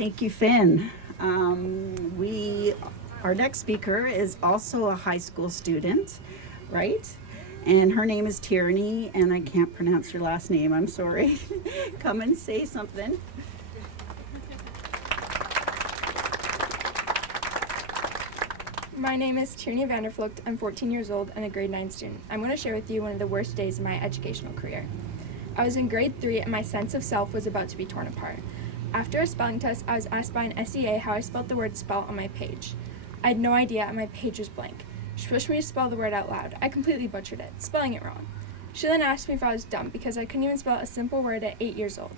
Thank you, Finn. Our next speaker is also a high school student, right? And her name is Tierney, and I can't pronounce your last name, I'm sorry. Come and say something. My name is Tierney Vlugt. I'm 14 years old and a grade 9 student. I'm going to share with you one of the worst days of my educational career. I was in grade 3 and my sense of self was about to be torn apart. After a spelling test, I was asked by an SEA how I spelled the word spell on my page. I had no idea and my page was blank. She pushed me to spell the word out loud. I completely butchered it, spelling it wrong. She then asked me if I was dumb because I couldn't even spell a simple word at 8 years old.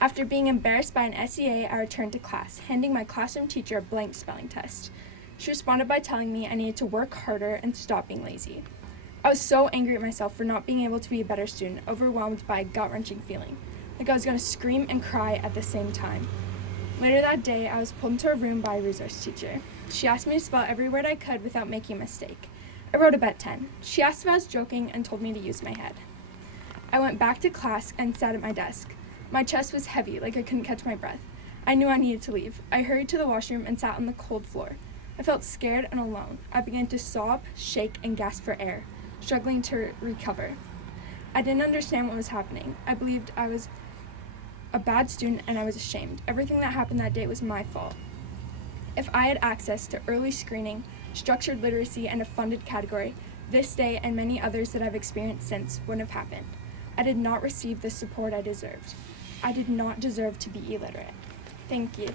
After being embarrassed by an SEA, I returned to class, handing my classroom teacher a blank spelling test. She responded by telling me I needed to work harder and stop being lazy. I was so angry at myself for not being able to be a better student, overwhelmed by a gut-wrenching feeling, like I was going to scream and cry at the same time. Later that day, I was pulled into a room by a resource teacher. She asked me to spell every word I could without making a mistake. I wrote about 10. She asked if I was joking and told me to use my head. I went back to class and sat at my desk. My chest was heavy, like I couldn't catch my breath. I knew I needed to leave. I hurried to the washroom and sat on the cold floor. I felt scared and alone. I began to sob, shake, and gasp for air, struggling to recover. I didn't understand what was happening. I believed I was a bad student and I was ashamed. Everything that happened that day was my fault. If I had access to early screening, structured literacy, and a funded category, this day and many others that I've experienced since wouldn't have happened. I did not receive the support I deserved. I did not deserve to be illiterate. Thank you.